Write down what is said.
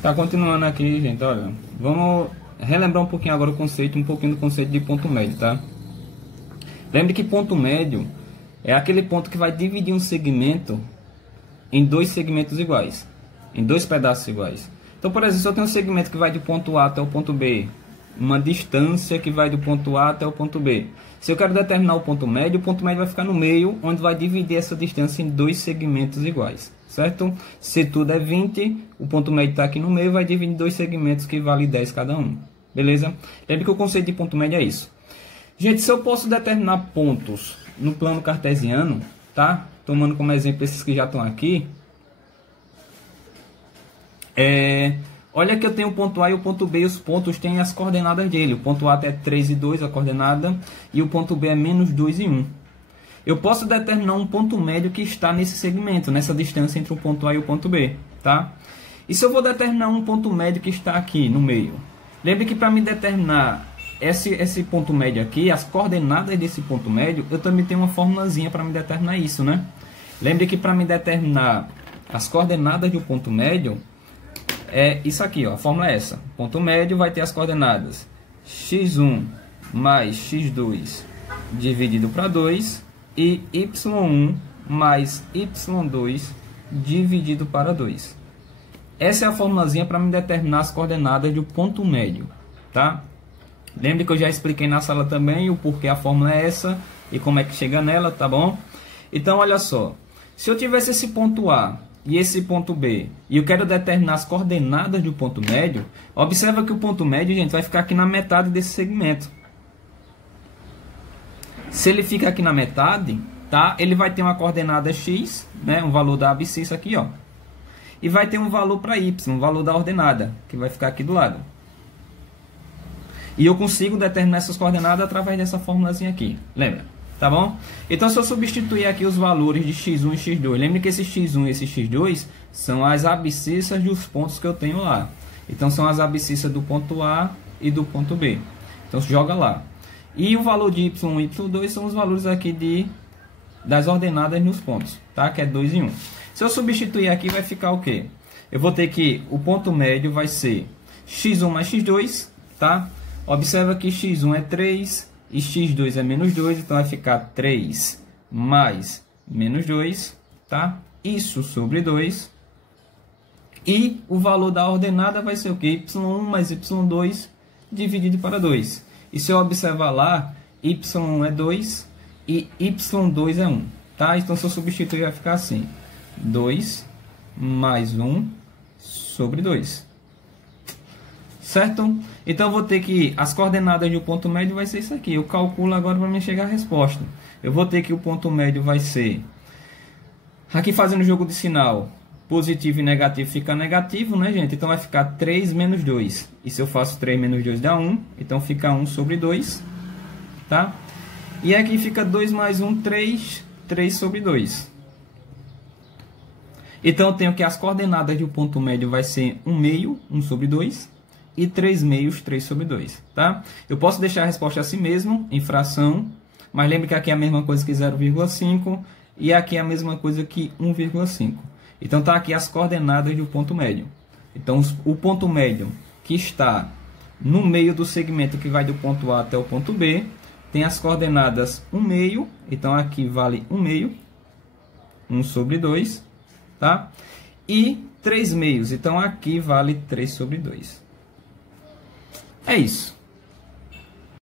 Tá, continuando aqui, gente, olha. Vamos relembrar um pouquinho agora o conceito, um pouquinho do conceito de ponto médio, tá? Lembre que ponto médio é aquele ponto que vai dividir um segmento em dois segmentos iguais, em dois pedaços iguais. Então, por exemplo, se eu tenho um segmento que vai do ponto A até o ponto B, uma distância que vai do ponto A até o ponto B. Se eu quero determinar o ponto médio vai ficar no meio, onde vai dividir essa distância em dois segmentos iguais, certo? Se tudo é 20, o ponto médio está aqui no meio, vai dividir em dois segmentos que vale 10 cada um, beleza? Lembre que o conceito de ponto médio é isso. Gente, se eu posso determinar pontos no plano cartesiano, tá? Tomando como exemplo esses que já estão aqui, olha que eu tenho o ponto A e o ponto B, e os pontos têm as coordenadas dele. O ponto A é 3 e 2, a coordenada, e o ponto B é menos 2 e 1. Eu posso determinar um ponto médio que está nesse segmento, nessa distância entre o ponto A e o ponto B, tá? E se eu vou determinar um ponto médio que está aqui no meio? Lembre que para me determinar esse ponto médio aqui, as coordenadas desse ponto médio, eu também tenho uma formulazinha para me determinar isso, né? Lembre que para me determinar as coordenadas do ponto médio, é isso aqui, ó, a fórmula é essa. Ponto médio vai ter as coordenadas x1 mais x2 dividido para 2 e y1 mais y2 dividido para 2. Essa é a formulazinha para me determinar as coordenadas do ponto médio, tá? Lembre que eu já expliquei na sala também o porquê a fórmula é essa e como é que chega nela, tá bom? Então, olha só. Se eu tivesse esse ponto A e esse ponto B, e eu quero determinar as coordenadas do ponto médio, observa que o ponto médio, gente, vai ficar aqui na metade desse segmento. Se ele fica aqui na metade, tá? Ele vai ter uma coordenada x, né? Um valor da abscissa aqui, ó. E vai ter um valor para y, um valor da ordenada, que vai ficar aqui do lado. E eu consigo determinar essas coordenadas através dessa formulazinha aqui, lembra? Tá bom? Então, se eu substituir aqui os valores de x1 e x2, lembre que esse x1 e esse x2 são as abscissas dos pontos que eu tenho lá. Então, são as abscissas do ponto A e do ponto B. Então, joga lá. E o valor de y1 e y2 são os valores aqui das ordenadas nos pontos, tá? Que é 2 e 1. Se eu substituir aqui, vai ficar o quê? Eu vou ter que o ponto médio vai ser x1 mais x2, tá? Observa que x1 é 3 e x2 é menos 2, então vai ficar 3 mais menos 2, tá? Isso sobre 2. E o valor da ordenada vai ser o quê? y1 mais y2 dividido para 2. E se eu observar lá, y1 é 2 e y2 é 1, tá? Então, se eu substituir, vai ficar assim. 2 mais 1 sobre 2. Certo? Então, eu vou ter que as coordenadas do ponto médio vai ser isso aqui. Eu calculo agora para me chegar a resposta. Eu vou ter que o ponto médio vai ser... Aqui fazendo o jogo de sinal, positivo e negativo fica negativo, né, gente? Então, vai ficar 3 menos 2. E se eu faço 3 menos 2 dá 1. Então, fica 1 sobre 2. Tá? E aqui fica 2 mais 1, 3. 3 sobre 2. Então, eu tenho que as coordenadas do ponto médio vai ser 1 meio, 1 sobre 2. E 3 meios, 3 sobre 2, tá? Eu posso deixar a resposta assim mesmo, em fração, mas lembre que aqui é a mesma coisa que 0,5 e aqui é a mesma coisa que 1,5. Então, tá aqui as coordenadas do ponto médio. Então, o ponto médio que está no meio do segmento que vai do ponto A até o ponto B, tem as coordenadas 1 meio, então aqui vale 1 meio, 1 sobre 2, tá? E 3 meios, então aqui vale 3 sobre 2. É isso.